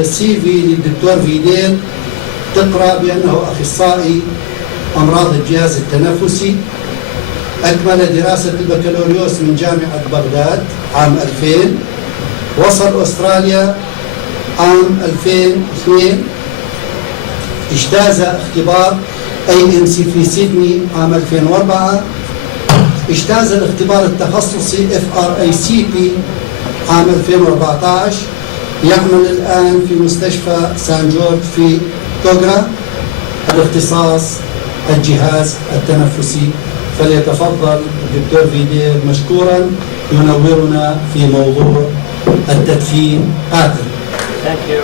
السي في للدكتور فيديل تقرأ بأنه أخصائي أمراض الجهاز التنفسي، أكمل دراسة البكالوريوس من جامعة بغداد عام 2000، وصل أستراليا عام 2002، اجتاز اختبار IMC في سيدني عام 2004، اجتاز الاختبار التخصصي FRACP عام 2014، يعمل الآن في مستشفى سان جورج في كوغرا، الاختصاص الجهاز التنفسي. فليتفضل الدكتور فيديل مشكورا ينورنا في موضوع التدخين آتي. Thank you,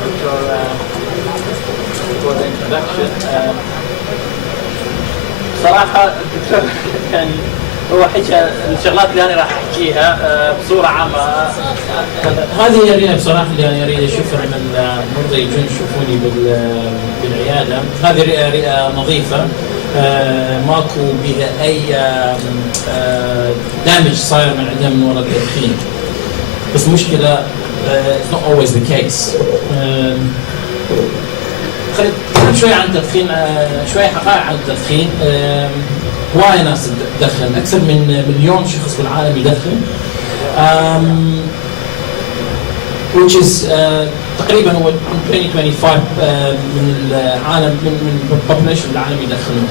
Dr. for the introduction. صراحة الدكتور يعني هو حكى الشغلات اللي أنا راح أحكيها بصورة عامة. هذه الأريا بصراحة اللي أنا أريد أشوفها من المرضى يجون يشوفوني بالعيادة. هذه رئة نظيفة، ماكو بها أي دامج صاير من عندها من وراء التدخين، بس مشكلة it's not always the case. خلينا نتكلم شوية عن التدخين، شوية حقائق عن التدخين. هواية ناس تدخن، أكثر من مليون شخص بالعالم يدخن، which is تقريبا هو 2025 من العالم من population العالم يدخنون.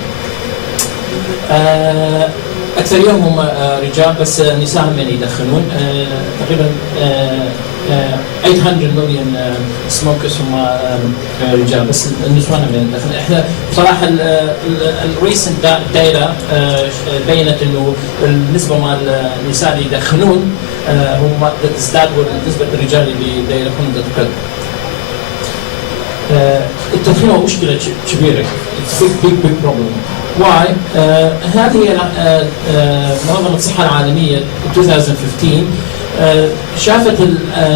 أكثرهم هم رجال، بس النساء من يدخنون. تقريبا 800 مليون سموكرز هم رجال، بس النسوان من يدخنون. احنا بصراحة الريسنت داتا بينت انه النسبة مال النساء اللي يدخنون هم تزداد، ونسبة الرجال اللي يدخنون تقل. التدخين هو مشكلة كبيرة. It's a big problem. Why? هذه منظمة الصحة العالمية 2015 شافت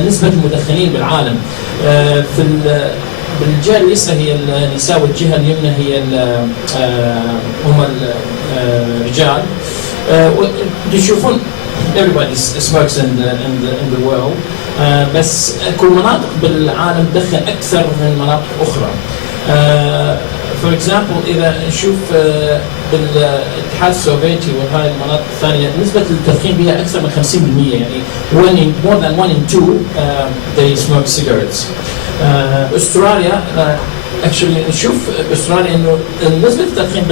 نسبة المدخنين بالعالم. في بالجهة اليسرى هي النساء، والجهة اليمنى هي هم الرجال. تشوفون everybody smokes in the world. بس كل مناطق بالعالم تدخن أكثر من مناطق أخرى. for example إذا نشوف بالاتحاد السوفيتي وهاي المناطق الثانية نسبة التدخين بها أكثر من 50%، يعني more than 1 in 2 they smoke cigarettes. أستراليا actually نشوف بأستراليا إنه نسبة التدخين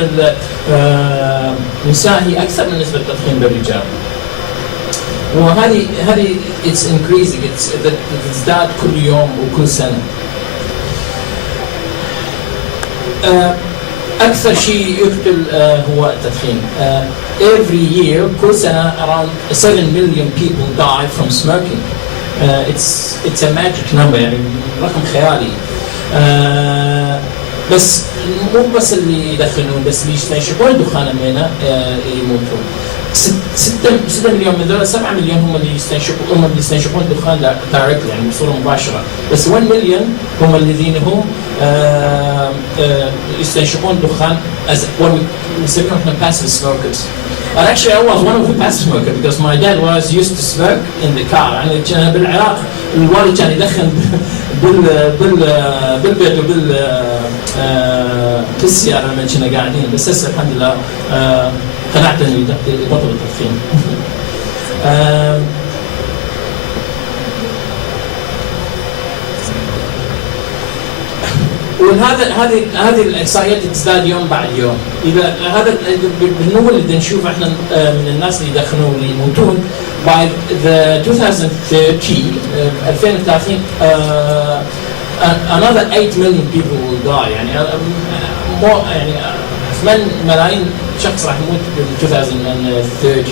بالنساء هي أكثر من نسبة التدخين بالرجال. وهذه it's increasing، تزداد كل يوم وكل سنة. أكثر شيء يقتل هو التدخين. Every year كل سنة around 7 million people die from smoking. It's a magic number، يعني رقم خيالي. بس مو بس اللي يدخنون، بس اللي يستنشقون الدخان منه يموتون. 6 مليون من ذول 7 مليون هم اللي يستنشقون الدخان دايركتلي، يعني بصورة مباشرة، بس 1 مليون هم الذين هم يستنشقون الدخان as what we نسميهم احنا passive smokers. And actually I was one of the passive smokers because my dad was used to smoke in the car. يعني كان بالعراق الوالد كان يدخن بالبيت بالسيارة لما كنا قاعدين، بس هسه الحمد لله قنعت اني بطل التدخين. هذه الاحصائيات تزداد يوم بعد يوم. اذا هذا بالنمو اللي نشوف احنا من الناس اللي يدخنون واللي يموتون by the 2030 2030 another 8 million people will die. يعني 8 ملايين شخص راح يموت ب 2030.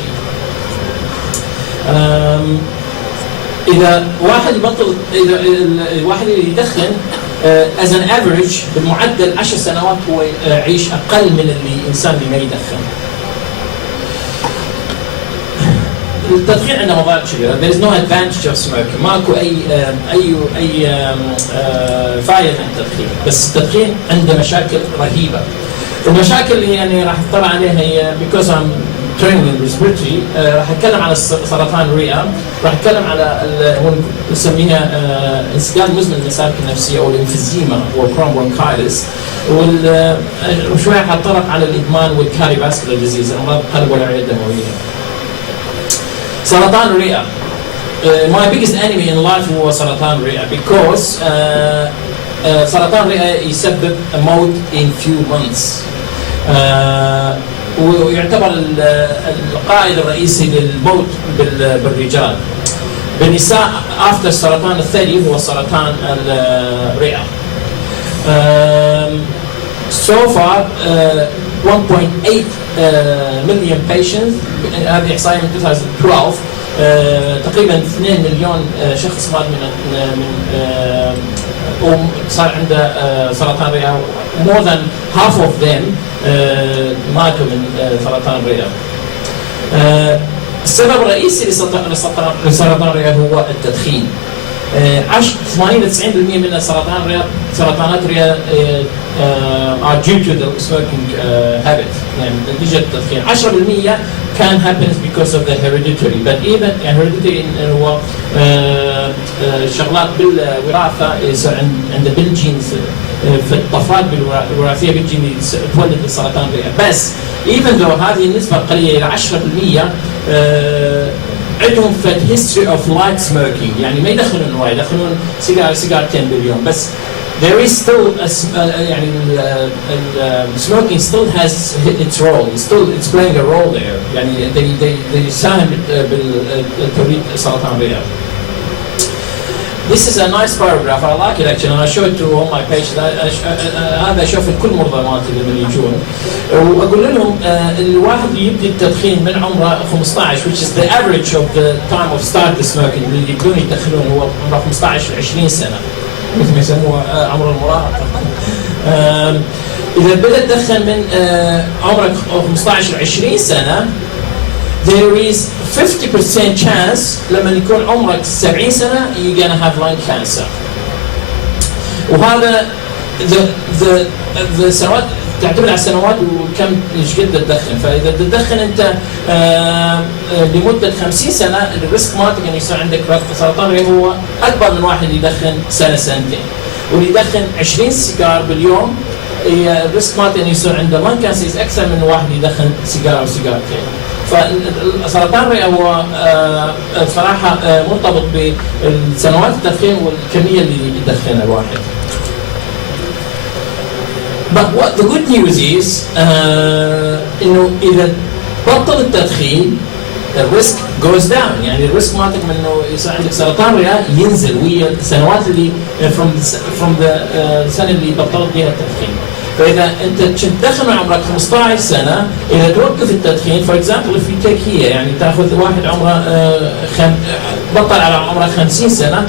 إذا واحد يبطل، إذا الواحد يدخن as an average بالمعدل 10 سنوات هو يعيش أقل من الإنسان اللي ما يدخن. التدخين عنده مضار كبيرة. There is no advantage of smoking. ماكو أي فائدة من التدخين، بس التدخين عنده مشاكل رهيبة. المشاكل اللي يعني راح اطلع عليها هي because I'm training in respiratory. راح اتكلم على سرطان الرئه، راح اتكلم على نسميها انسداد مزمن المسالك النفسيه او الانفيزيما والكرون برونكايتس، وشويه حاتطرق على الادمان والكاري فاسكولار ديزيز، امراض القلب والاوعيه الدمويه. سرطان الرئه. My biggest enemy in life هو سرطان الرئه because سرطان الرئه يسبب موت in few months. ويعتبر القائد الرئيسي للموت بالرجال. بالنساء after سرطان الثدي هو سرطان الرئه. So far 1.8 million patients، هذه احصائيه من 2012. تقريبا 2 مليون شخص مات من صار عنده سرطان الرئه. more than half of them ماتوا من سرطان الرئه. السبب الرئيسي لسرطان الرئه هو التدخين. 80 ل 90% من سرطانات الرئه are due to the smoking habit، يعني نتيجه التدخين. 10% can happen because of the hereditary، but even hereditary هو شغلات بالوراثه يصير عند بالجينز، في الطفرات الوراثيه بالجين تولد سرطان الرئه. بس even though هذه النسبه قليله الى 10%، عندهم فد history of light smoking، يعني ما يدخلون وايد، يدخلون سيجارتين باليوم بس. There is still يعني smoking still has its role. It's playing a role there. يعني they يساهم بالتوليد سرطان الرئه. This is a nice paragraph. I like it actually, and I show it to all my patients. هذا أشوف كل مرضى مالتي لما يجون، وأقول لهم الواحد يبدأ التدخين من عمره 15، which is the average of the time of start the smoking. اللي يبدون يدخنون هو عمره 15 ل 20 سنة، مثل ما يسموه عمر المراهقة. إذا بدأت تدخن من عمرك 15 ل 20 سنة، there is 50% chance لما يكون عمرك 70 سنة you're gonna have lung cancer. وهذا the سنوات تعتمد على السنوات وكم ايش قد تدخن. فاذا تدخن انت لمده 50 سنه الريسك مالتك انه يصير عندك سرطان الرئه هو اكبر من واحد يدخن سنه سنتين. واللي يدخن 20 سيجار باليوم الريسك مالته انه يصير عنده لانج كانسر اكثر من واحد يدخن سيجاره او سيجارتين. فسرطان الرئه هو بصراحه مرتبط بسنوات التدخين والكميه اللي يدخنها الواحد. But what the good news is إنه إذا بطل التدخين الريسك goes down، يعني الريسك مالتك من إنه يصير عندك سرطان رئة ينزل ويا السنوات اللي from the السنة اللي بطلت فيها التدخين. فإذا أنت كنت تدخن عمرك 15 سنة، إذا توقف التدخين for example if you take here يعني تأخذ واحد عمره بطل على عمره 50 سنة،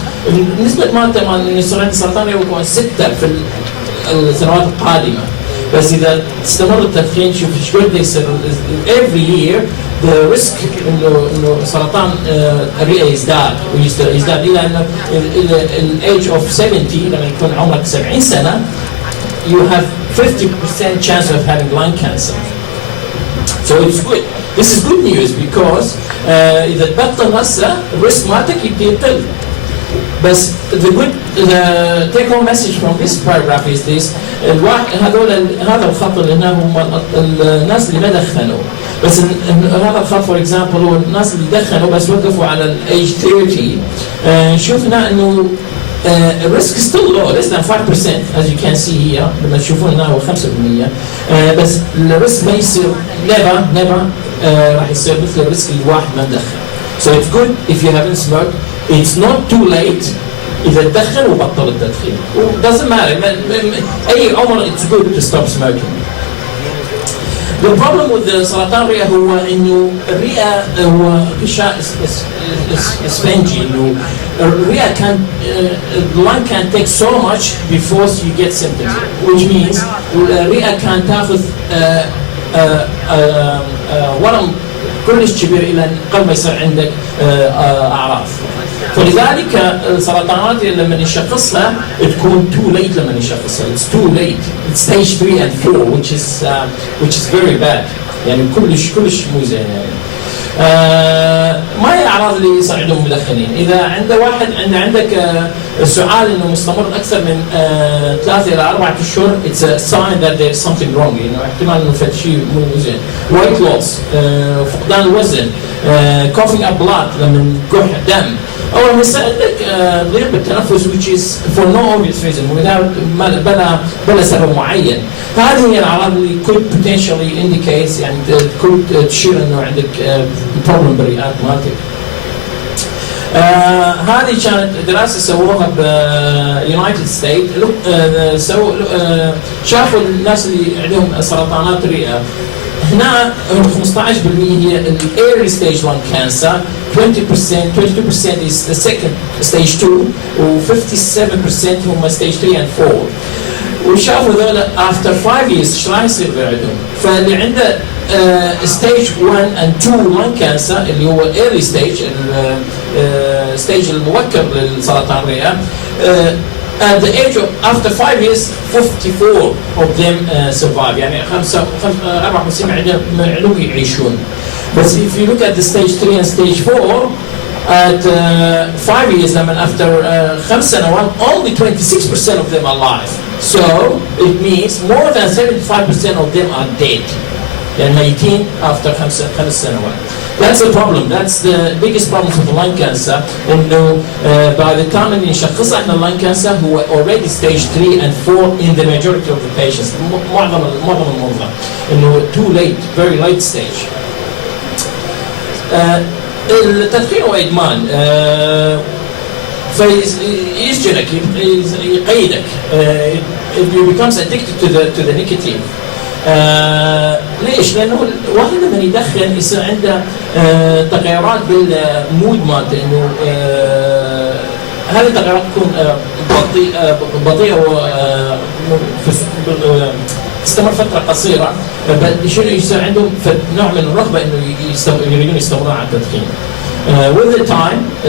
النسبة مالته إنه يصير عنده سرطان رئة يكون 6 في السنوات القادمة. بس إذا استمر التدخين شوف ايش قد يصير every year the risk إنه سرطان الرئة يزداد إلى أنه إلى age of 70 لما يكون عمرك 70 سنة you have 50% chance of having lung cancer. So it's good. This is good news because إذا تبطل هسه الريسك مالتك يبدأ يقل. بس the take home message from this paragraph is this: هذا الخط اللي هنا هم الناس اللي ما دخنوا، بس هذا الخط for example هو الناس اللي دخنوا بس وقفوا على الايج 30. شفنا انه الريسك still low less than 5% as you can see here. لما تشوفون هنا هو 5%، بس الريسك ما يصير never راح يصير مثل الريسك اللي واحد ما دخن. So it's good if you haven't smoked. It's not too late إذا تدخن وبطل التدخين. Doesn't matter. أي عمر it's good to stop smoking. The problem with the سرطان الرئة هو إنه الرئة هو غشاء اسفنجي، إنه الرئة can the lung can take so much before you get symptoms, which means الرئة can تأخذ ورم كلش كبير الى قبل ما يصير عندك اعراض. فلذلك السرطانات لما نشخصها تكون too late. لما نشخصها it's too late. It's stage 3 and 4 which is very bad. يعني كلش مو زين يعني. ما هي الاعراض اللي يصعدون المدخنين؟ اذا عندك سعال انه مستمر اكثر من 3 الى 4 اشهر it's a sign that there's something wrong، انه احتمال انه فد شيء مو زين. weight loss، فقدان الوزن، coughing up blood لما كح دم، او لما عندك ضيق بالتنفس which is for no obvious reason، بلا سبب معين. هذه هي الاعراض اللي could potentially indicate، يعني could تشير انه عندك problem بالرئات مالتك. هذه كانت دراسه سووها باليونايتد ستيت، شافوا الناس اللي عندهم سرطانات رئه. هنا 15% هي الايرلي ستيج 1 كانسر، 22% is the second stage 2، و 57% هم stage 3 and 4. وشافوا ذولا after 5 years ايش راح يصير بعدهم؟ فاللي عنده stage 1 and 2 lung cancer اللي هو early stage، الستيج المبكر للسرطان الرئه، at the age of after 5 years 54 of them survive، يعني 54 عندهم يعيشون. بس if you look at the stage 3 and stage 4 at 5 years لما after 5 سنوات only 26% of them are alive. So it means more than 75% of them are dead. يعني ميتين after 5 سنوات. That's the problem. That's the biggest problem for the lung cancer. إنه by the time اللي نشخص احنا lung cancer هو already stage 3 and 4 in the majority of the patients. معظم المرضى إنه too late, very late stage. التدخين هو إدمان. فيسجنك، يقيدك. It becomes addicted to the nicotine. ليش؟ لأنه الواحد لما يدخن يصير عنده تغيرات بالمود مالته، إنه هذه التغيرات تكون بطيئة تستمر فترة قصيرة، شنو يصير عندهم نوع من الرغبة إنه يريدون يستمرون على التدخين. with the time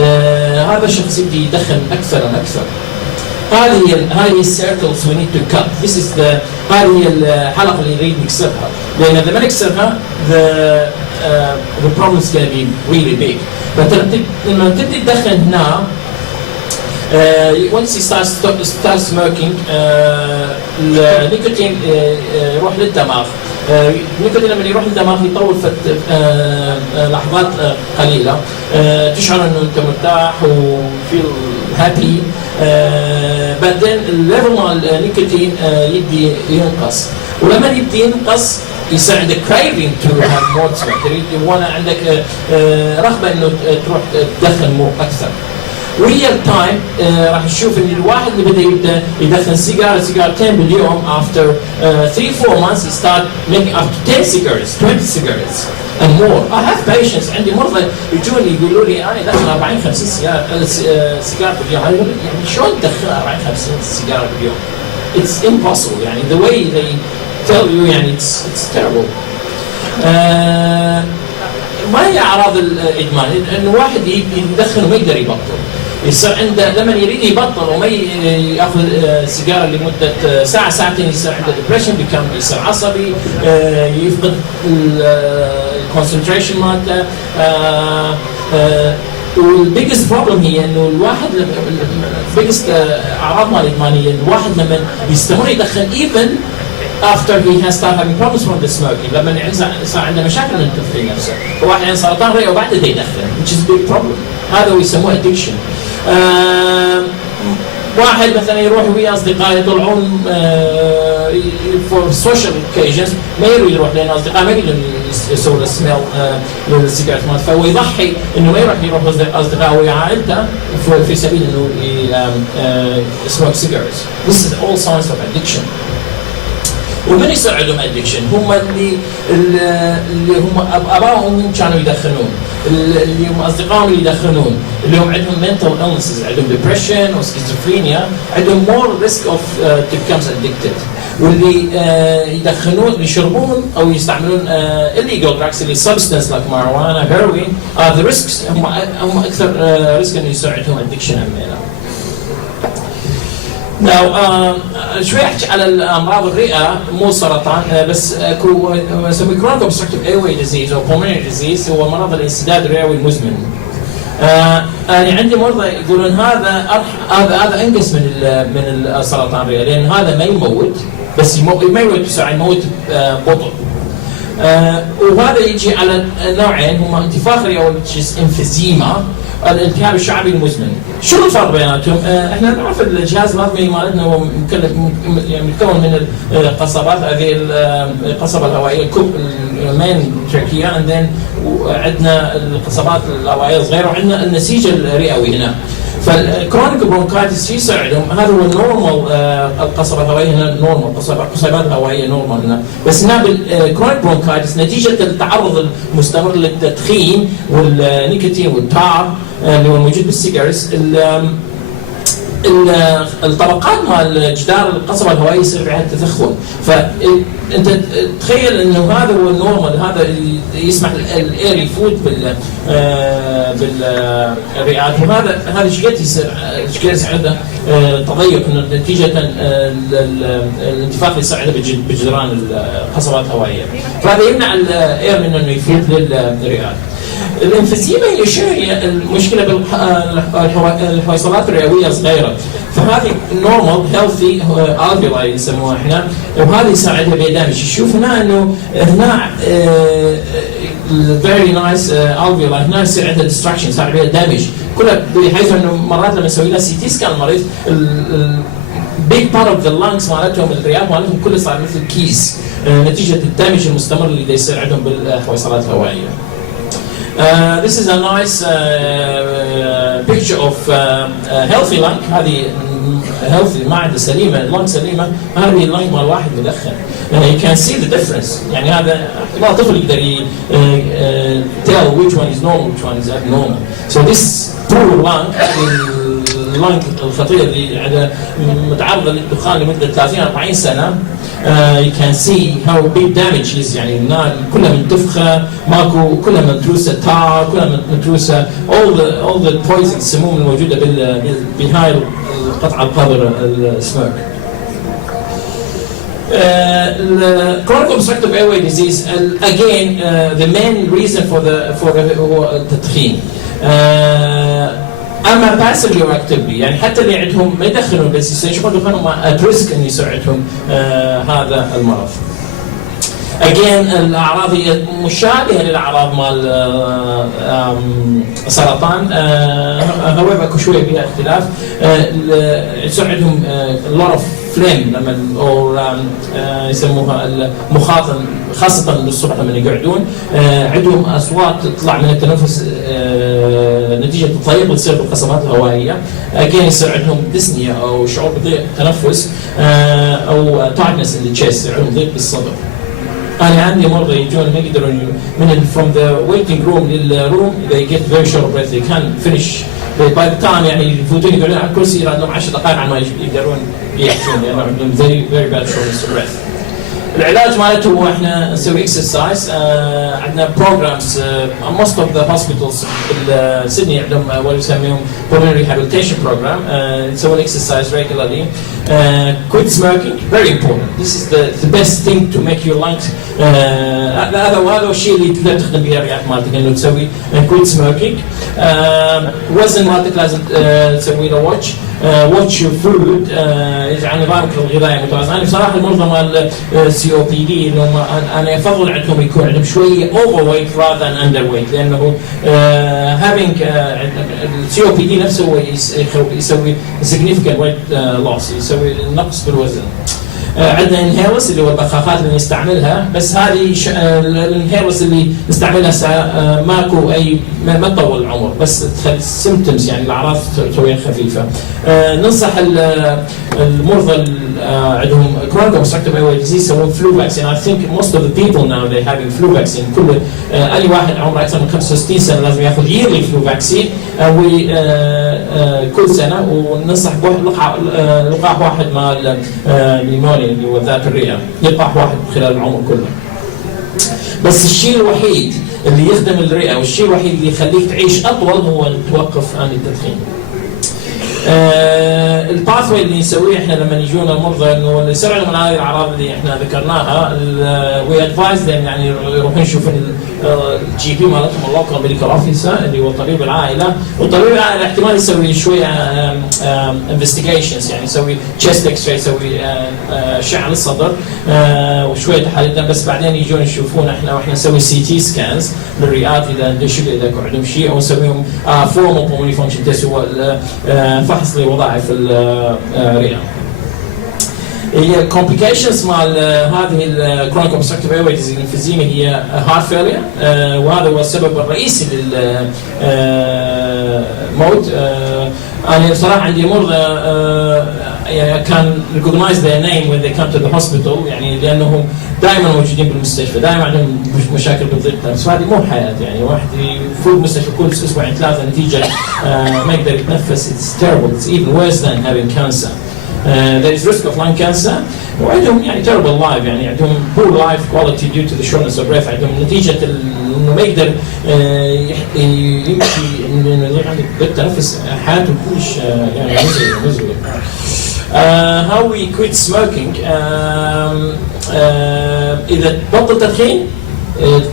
هذا الشخص يبدي يدخن أكثر وأكثر. هذه السيركلز we need to cut. This is هذه الحلقة اللي نريد نكسرها، لأن إذا ما نكسرها the problem is going to be really big. لما تبدي تدخن هنا once you start smoking النيكوتين يروح للدماغ. النيكوتين لما يروح للدماغ يطول لحظات قليلة، تشعر إنه أنت مرتاح و feel happy. بعدين الليفل مال النيكوتين يبدي ينقص، ولما يبدي ينقص يصير عندك craving to have more smoke، وانا عندك رغبة إنه تروح تدخن مو أكثر. real time راح نشوف ان الواحد اللي بدا يدخن سيجارتين باليوم after 3-4 months he start making up to 10 cigarettes 20 cigarettes and more. I have patients عندي مرضى يجوني يقولوا لي انا ادخن 40-50 سيجاره باليوم. يعني شلون تدخن 40-50 سيجاره باليوم؟ It's impossible. يعني the way they tell you يعني it's terrible. ما هي اعراض الادمان؟ انه واحد يدخن وما يقدر يبطل، يصير عنده لما يريد يبطل وما ياخذ سيجاره لمده ساعه ساعتين يصير عنده ديبرشن، يصير عصبي، يفقد الكونسنتريشن مالته. والبيجست بروبلم هي انه الواحد البيجست اعراض مال الادمانيه الواحد لما يستمر يدخن even after he has started having problems from the smoking، لما صار عنده مشاكل من التدخين نفسه. واحد عنده سرطان رئه وبعده يدخن which is a big problem. هذا هو يسموه addiction. واحد مثلا يروح ويا اصدقائه يطلعون for social occasions، ما يروح لان اصدقائه ما يقدرون يسووا له سميل للسيجارات مالته، فهو يضحي انه ما يروح اصدقائه ويا عائلته في سبيل انه smoke cigarettes. This is all signs of addiction. ومن يصير عندهم ادكشن؟ هم اللي هم ابائهم كانوا يدخنون، اللي هم اصدقائهم اللي يدخنون، اللي هم عندهم mental illnesses، عندهم depression او schizophrenia، عندهم more risk of to become addicted. واللي يدخنون اللي يشربون او يستعملون illegal drugs اللي substance like marijuana, heroin are the risks، هم اكثر ريسك انه يصير عندهم addiction. شوي احكي على الامراض الرئه مو سرطان بس اكو يسموه كرونيك اوبستراكتيف ايروي ديزيز او بولمونري ديزيز، هو مرض الانسداد الرئوي المزمن. انا عندي مرضى يقولون هذا انقص من السرطان الرئه، لان هذا ما يموت، بس ما يموت بسرعه، يموت ببطء. وهذا يجي على نوعين هما انتفاخ رئوي امفيزيما، الالتهاب الشعبي المزمن. شو الفرق بيناتهم؟ احنا نعرف الجهاز الهضمي مالتنا هو متكون من القصبات، هذه القصبه الهوائيه المين تركيا، عندنا عندنا القصبات الهوائيه الصغيره، وعندنا النسيج الرئوي هنا. فالكرونيك برونكايتس يصير عندهم، هذا هو النورمال، القصبه الهوائيه هنا نورمال، القصبات الهوائيه نورمال هنا، بس هنا بالكرونيك برونكايتس نتيجه التعرض المستمر للتدخين والنيكوتين والتار اللي هو موجود بالسيجارز، الطبقات مال جدار القصبه الهوائيه يصير فيها تدخن. فانت تخيل انه هذا هو النورمال، هذا يسمح الاير يفوت بالرئات، وهذا ايش قد يصير عنده تضيق نتيجه الانتفاخ اللي يصير عنده بجدران القصبات الهوائيه، فهذا يمنع الاير من انه يفوت للرئات. الانفيزيما هي المشكله بالحويصلات الرئويه الصغيره، فهذه نورمال هيلثي الفيولاي يسموها احنا، وهذه يساعدها بيدامج. شوف هنا انه هنا فيري نايس الفيولاي، هنا يصير عندها ديستراكشن، صار بها دامج كلها، بحيث انه مرات لما نسوي لها سي تي سكان المريض big part of the lungs مالتهم، الرئات مالتهم كله صار مثل كيس نتيجه الدامج المستمر اللي يصير عندهم بالحويصلات الهوائيه. This is a nice picture of healthy lung. هذه healthy معدة سليمة، lung سليمة، هذه lung مال واحد مدخن. You can see the difference. يعني هذا احتمال طفل يقدر tell which one is normal, which one is abnormal. So this poor lung، اللنج الخطير اللي على متعرضة للدخان لمدة 30-40 سنة، you can see how big damage is. يعني النار كلها منتفخة، ماكو، كلها متروسة تار، كلها متروسة all the poison، السموم الموجودة بهاي القطعة القذرة السموك. Chronic obstructive airway disease, again the main reason for هو التدخين. اما باسفلي واكتفلي، يعني حتى اللي عندهم ما يدخنون بس يشوفون دخانهم ات ريسك ان يصير عندهم هذا المرض. اجين الاعراض هي مشابهه للاعراض مال السرطان، هو اكو شويه بها اختلاف. يصير عندهم lot of flame لما يسموها المخاطر، خاصه الصبح لما يقعدون، عندهم اصوات تطلع من التنفس نتيجه الضيق اللي تصير بالقصبات الهوائيه. اجين يصير عندهم ديسنيا او شعور بضيق تنفس، او تايتنس ان ذا تشيست، عندهم ضيق بالصدر. أنا عندي مرضى يجون ما يقدرون من from the waiting room للروم، they get very short breath, they can't finish by the time، يعني يفوتون يقعدون على الكرسي يراد لهم 10 دقائق عن ما يقدرون يحكون، لأنه عندهم very bad shortness of breath. العلاج مالته هو احنا نسوي اكسرسايز، عندنا بروجرامز most of the hospitals في سيدني عندهم what يسميهم pulmonary rehabilitation program، نسوي اكسرسايز regularly. Quit smoking, very important. This is the best thing to make your lungs. هذا الشيء اللي تقدر تخدم به الرئات مالتك، انه تسوي quit smoking. وزن مالتك لازم تسوي له watch. watch your food، يجعل نظامك الغذائي متوازن. انا بصراحه المرضى مال COPD انهم انا افضل عندهم يكون عندهم شويه overweight rather than underweight، لانه having COPD نفسه هو يسوي significant weight loss، يسوي نقص بالوزن. عندنا انهيلرز اللي هو البخاخات اللي نستعملها، بس هذه الانهيلرز اللي نستعملها ماكو اي ما تطول العمر، بس تخلي السيمبتومز يعني الاعراض تسويها خفيفه. ننصح المرضى عندهم chronic obstructive airway disease يسوون flu vaccine. I think most of the people now they having flu vaccine. كل اي واحد عمره اكثر من 65 سنه لازم ياخذ yearly flu vaccine كل سنه، وننصح لقاح واحد مال نيمونيا اللي هو ذات الرئه، لقاح واحد خلال العمر كله. بس الشيء الوحيد اللي يخدم الرئه والشيء الوحيد اللي يخليك تعيش اطول هو توقف عن التدخين. الباثوي اللي نسويه احنا لما يجونا المرضى انه اللي يصير عندهم هذه الاعراض اللي احنا ذكرناها وي ادفايز ذم يعني يروحون يشوفون الجي بي مالتهم اللوكال ميديكال اوفيسر اللي هو طبيب العائله، وطبيب العائله احتمال يسوي شويه انفستيجيشنز يعني يسوي تشيست اكس راي، يسوي اشعه للصدر وشويه تحاليل دم، بس بعدين يجون يشوفون احنا واحنا نسوي سي تي سكانز للرئات اذا اذا عندهم شيء، او نسويهم فورمال بولمونري فانكشن تيست هو فحص لوظائف الرئه. هي complications مال هذه chronic obstructive airway disease emphysema هي heart failure، وهذا هو السبب الرئيسي للموت. أنا بصراحة عندي مرضى يعني كان recognize their name when they come to the hospital، يعني لأنهم دائما موجودين بالمستشفى، دائما عندهم مشاكل بالضغط، بس هذه مو حياة يعني واحد يفوت المستشفى كل أسبوعين ثلاثة نتيجة ما يقدر يتنفس. It's terrible. It's even worse than having cancer. There is risk of lung cancer. وعندهم يعني terrible life، يعني عندهم poor life quality due to the shortness of breath. عندهم نتيجة إنه ما يقدر يمشي، إنه عندك بالتنفس حياته كلش يعني مزري. How we quit smoking. إذا تبطل تدخين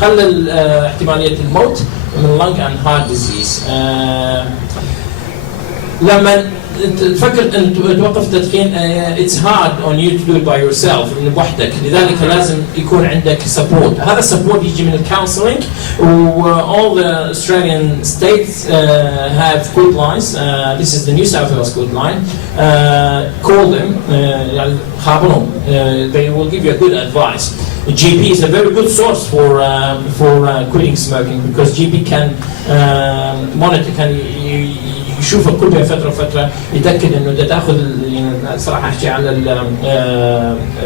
تقلل احتمالية الموت من lung and heart disease. لما تفكر ان توقف التدخين it's hard on you to do it by yourself بوحدك، لذلك لازم يكون عندك support. هذا السبورت يجي من الكونسلنج، و all the Australian states have quit lines. This is the New South Wales quit line. Call them يعني خابرهم. They will give you a good advice. The GP is a very good source for quitting smoking because GP can monitor, can يشوفك كل فترة وفترة، يتأكد إنه إذا تأخذ يعني صراحة أحكي على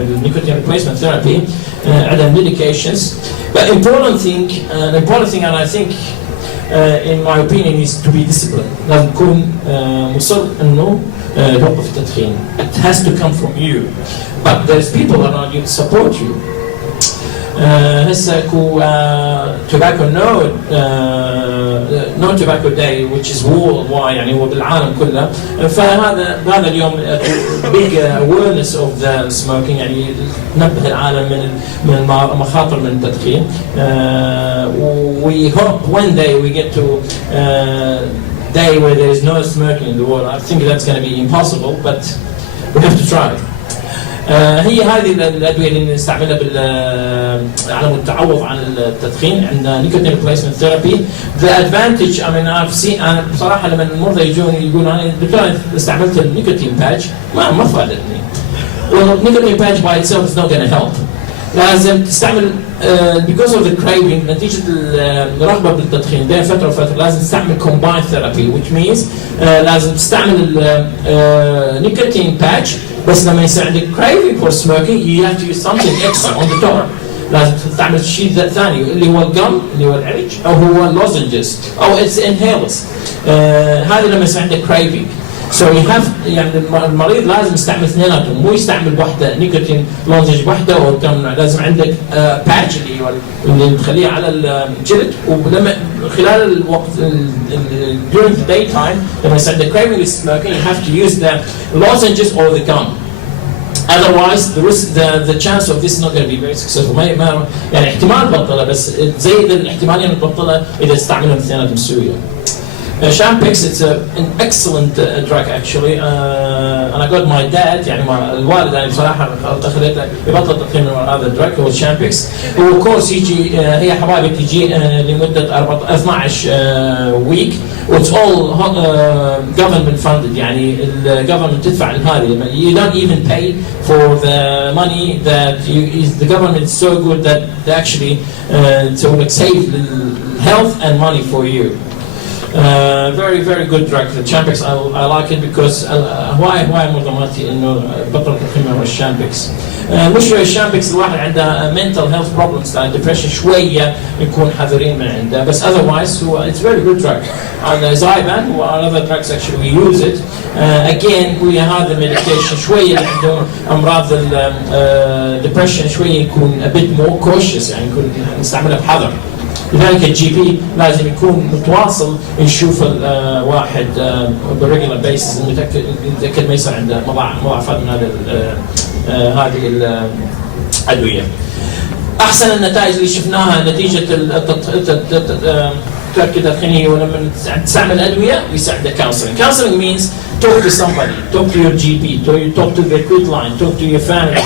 النيكوتين replacement therapy عندها medications. But important thing and I think in my opinion is to be disciplined. لازم تكون مصر إنه توقف التدخين. It has to come from you. But there's people around you to support you. هسه اكو tobacco no tobacco day which is worldwide يعني هو بالعالم كله، فهذا اليوم big awareness of the smoking يعني نبه العالم من المخاطر من التدخين. We hope one day we get to day where there is no smoking in the world. I think that's going to be impossible, but we have to try. هي هذه الادويه اللي نستعملها على التعوض عن التدخين. عندنا نيكوتين ريبليسمنت ثيرابي. ذا ادفانتج انا بصراحه لما المرضى يجون يقولون انا دكتور استعملت النيكوتين باتش ما فادتني. والنيكوتين باتش باي itself is not going to help. لازم تستعمل because of the craving نتيجة الرغبة بالتدخين بين فترة وفترة لازم تستعمل combined therapy which means لازم تستعمل nicotine patch، بس لما يصير عندك craving for smoking you have to use something extra on the top. لازم تستعمل شيء ثاني اللي هو الجم اللي هو العرج أو هو اللوزنجز أو it's inhalers. هذا لما يصير عندك craving. So you have يعني المريض لازم يستعمل اثنيناتهم، مو يستعمل واحدة نيكوتين لونجج واحدة أو لازم عندك باتش اللي تخليه على الجلد، ولما خلال الوقت during the daytime لما يصير عندك craving with smoking you have to use the lozenges or the gum. Otherwise the chance of this is not going to be very successful. ما يعني احتمال تبطله بس زي الاحتمالية انك تبطله إذا تستعملهم اثنيناتهم سويا. Champix, it's an excellent drug actually, and I got my dad يعني الوالد يعني بصراحة خليته يبطل التدخين من هذا الدراج هو Champix. هو كورس يجي هي حبايبي تجي لمدة 12 week وit's all government funded يعني الجفرمنت تدفع لهذه. You don't even pay for the money that the government is so good that they actually save health and money for you. Very very good drug. The Champix I like it because هواي منظماتي إنه بطل التدخين هو الشامبكس. مشكلة الشامبكس الواحد عنده mental health problems like depression شوية يكون حذرين من عنده، بس otherwise هو it's very good drug. And Zyban و other drugs actually we use it. Again ويا هذا medication شوية اللي عندهم أمراض depression شوية يكون a bit more cautious يعني يكون نستعمله بحذر. لذلك الجي بي لازم يكون متواصل يشوف الواحد بالريجولار بيسز، متاكد ما يصير عنده مضاعفات من هذه الادويه. احسن النتائج اللي شفناها نتيجه ترك التدخين هو لما تستعمل ادويه ويساعد counseling. Counseling means talk to somebody, talk to your GP, talk to the quit line, talk to your family,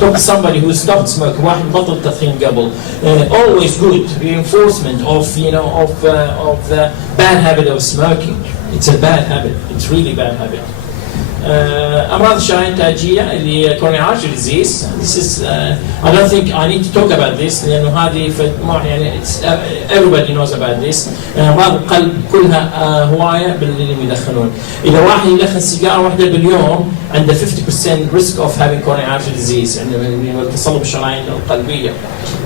talk to somebody who stopped smoking. واحد بطل تدخين قبل. Always good reinforcement of of the bad habit of smoking. It's a bad habit. It's really bad habit. أمراض الشرايين التاجية اللي هي coronary artery disease. This is I don't think I need to talk about this لأنه هذه يعني everybody knows about this. أمراض القلب كلها هواية باللي يدخنون. إذا واحد يدخن سيجارة واحدة باليوم عنده 50% risk of having coronary artery disease، يعني تصلب الشرايين القلبية.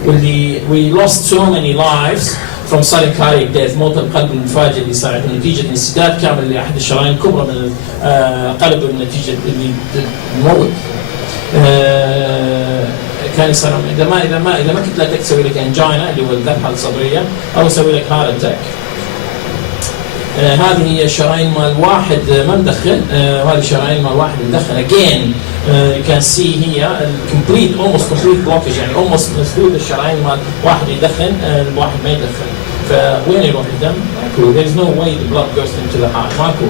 واللي we lost so many lives from sudden cardiac death، موت القلب المفاجئ اللي صار نتيجة انسداد كامل لأحد الشرايين الكبرى من القلب نتيجة اللي يموت. كان يصير إذا ما كنت لا تسوي لك انجينا اللي هو الذبحة الصدرية أو يسوي لك هارت اتاك. هذه هي الشرايين مال واحد ما مدخن، وهذه الشرايين مال واحد مدخن. Again you can see هي complete almost complete blockage، يعني almost مسدود الشرايين مال واحد يدخن الواحد ما يدخن. فوين يروح الدم؟ ماكو. There is no way the blood goes into the heart. ماكو.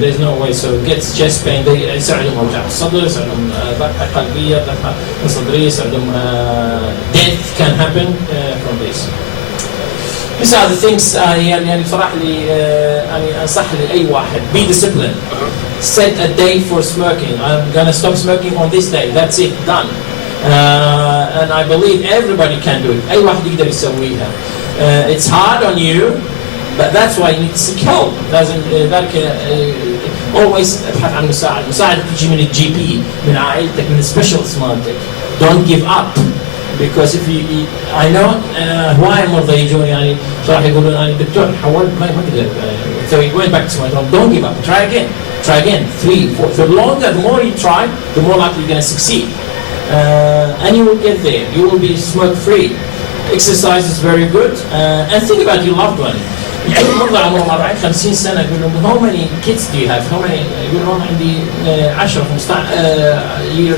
There is no way. So it gets chest pain. يصير عندهم أوجاع الصدر، يصير عندهم ذبحة قلبية، ذبحة صدرية، يصير عندهم death can happen from this. These are the things يعني بصراحة اللي يعني أنصح لأي واحد be disciplined. Set a day for smoking. I'm gonna stop smoking on this day. That's it. Done. And I believe everybody can do it. أي واحد يقدر يسويها. It's hard on you, but that's why you need to seek help. ذلك always ابحث عن مساعدة. مساعدة تجي من الجي بي، من عائلتك، من السبيشالست مالتك. Don't give up. Because if you I know هواي مرضى يجون يعني صراحة يقولون أنا دكتور حولت ما أقدر. So he went back to my job. Don't give up. Try again. 3, 4. The longer, the more you try, the more likely you're going to succeed. And you will get there. You will be smoke free. Exercise is very good. And think about your loved one. يعني مرضى عمرهم 40 50 سنة يقول لهم how many kids do you have? How many؟ يقول لهم عندي 10 15 year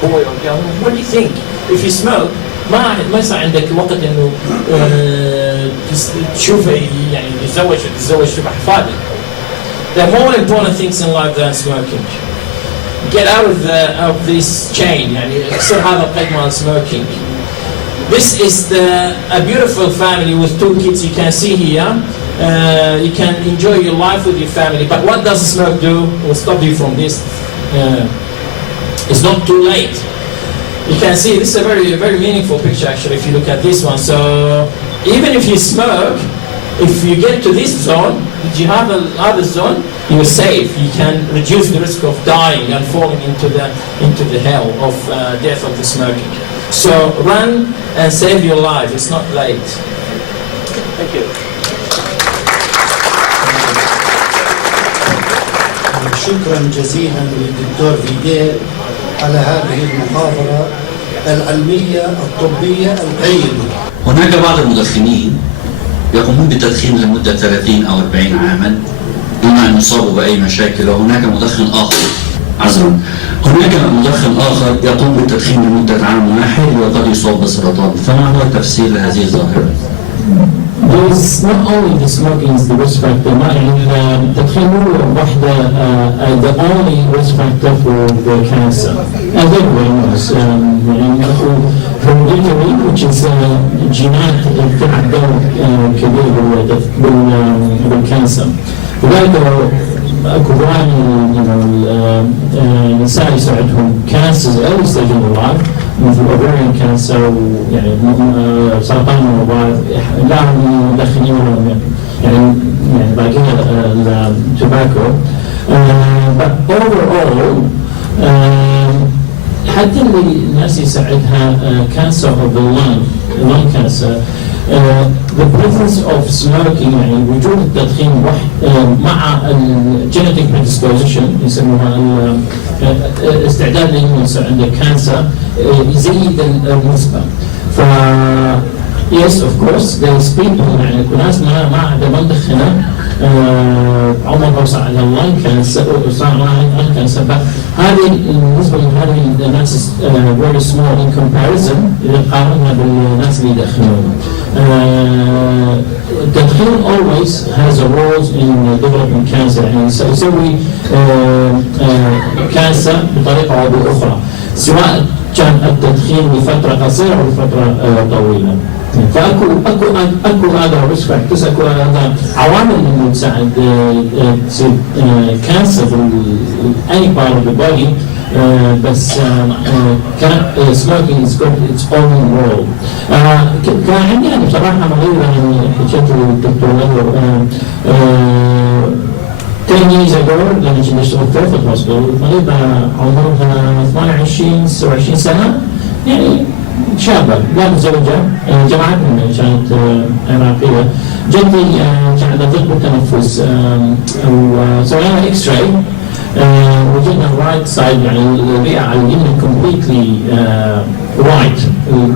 boy or girl. What do you think? If you smoke ما يصير عندك وقت إنه تشوف يعني تتزوج تشوف أحفادك. There are more important things in life than smoking. Get out of this chain. يعني اكسر هذا القيد مال smoking. This is a beautiful family with 2 kids. You can see here. You can enjoy your life with your family. But what does smoke do? Will stop you from this. It's not too late. You can see this is a very meaningful picture actually. If you look at this one, so even if you smoke, if you get to this zone, if you have the other zone, you're safe. You can reduce the risk of dying and falling into the hell of death of the smoking. So run and save your life. It's not late. Thank you. شكرا جزيلا للدكتور فيديل على هذه المحاضرة العلمية الطبية القيمة. هناك بعض المدخنين يقومون بالتدخين لمدة 30 أو 40 عاما دون أن يصابوا بأي مشاكل، وهناك مدخن آخر يقوم بالتدخين لمدة عام واحد وقد يصاب بسرطان. فما هو تفسير هذه الظاهرة؟ There's not only the smoking is the risk factor. التدخين هو واحدة the only risk factor for the cancer. As everyone knows, يعني hereditary, which is جينات تلعب دور كبير بالكانسر. لذلك اكو هواي النساء يصير عندهم كانسرز early stage in life مثل ovarian cancer ويعني سرطان المبايض لا يدخنون يعني باقيين التوباكو. But overall حتى اللي الناس يساعدها cancer of the lung cancer, the presence of smoking يعني وجود التدخين مع genetic predisposition يسموها استعداد انه يصير عنده كانسر يزيد النسبة. ف Yes, of course, there's people يعني ناس ما عندها مدخنة عمرها وصل على اللان كانسر وصار على لان كانسر هذه بالنسبة لهذه الناس very small in comparison إذا قارنها بالناس اللي يدخنون. التدخين always has a role in developing cancer يعني يسوي كانسر بطريقة أو بأخرى سواء كان التدخين لفترة قصيرة أو لفترة طويلة. فاكو هذا ريسك فاكتورز، اكو هذا عوامل اللي تساعد تصير كانسر في اي بارت اوف ذا بودي. بس smoking is got its own role. كان عندي يعني بصراحه مريضه يعني حكيت للدكتور 10 years ago لما كنت اشتغل في رافيق هوسبيتال، مريضه عمرها 28 26 سنه يعني شابة لا متزوجة، جماعتنا كانت عراقية. جدي كان عنده ضيق بالتنفس وسوينا اكس راي وجدنا الرايت سايد يعني الرئة على اليمين كومبليتلي وايت،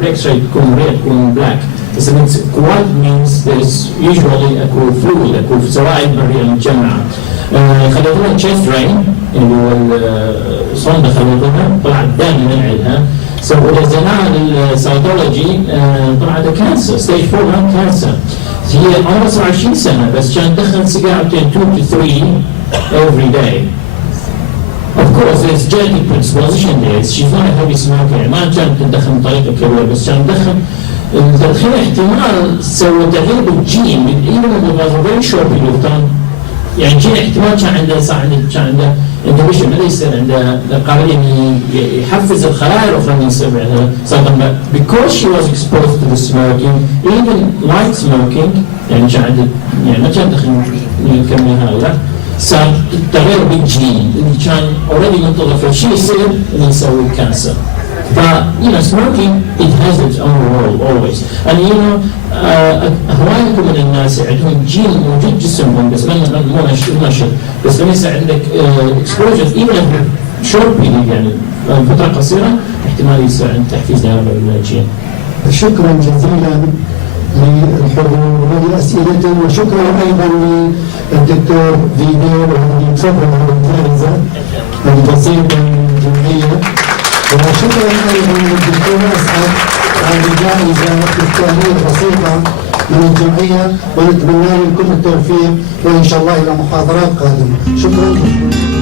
الاكس راي تكون رئة تكون بلاك. بس وايت means there's usually اكو فلويد اكو سوائل بالرئة متجمعة. خليتنا تشيست درين اللي هو الصندة خليتنا طلعت دم من عندها. So إذا زناها للسايتولوجي طلعت كانسر ستيج 4 لان كانسر. هي عمرها 27 سنة بس كانت تدخن سيجارتين 2 to 3 every day. Of course there's genetic predisposition there. She's not a heavy smoker. ما كانت تدخن بطريقة كبيرة بس كانت تدخن. التدخين احتمال سوى تغيير بالجين even if it was a very short period of time. يعني جين احتمال كان عنده كان عنده انتبيشن ما يصير عنده قابلية يحفز الخلايا الأخرى من يصير عندها سرطان. Because she was exposed to the smoking, even light smoking يعني كان عنده يعني ما كان دخل يكمل هذا صار التغير بالجين اللي كان already منتظر فشي يصير اللي يسوي كانسر. ف smoking it has its own role always. and هواية من الناس عندهم جين موجود جسمهم بس مو نشط بس لما يصير عندك exposure even if short period يعني فترة قصيرة احتمال يصير عند تحفيز لهذا الجين. شكرا جزيلا للحضور ولأسئلتهم، وشكرا أيضا للدكتور فيديل والذي تفضل الجائزة البسيطة من الجمعية، وشكرا ايضا للدكتور اسعد على الجائزه التقنيه البسيطه من الجمعيه، ونتمنى لكم التوفيق وان شاء الله الى محاضرات قادمه. شكرا.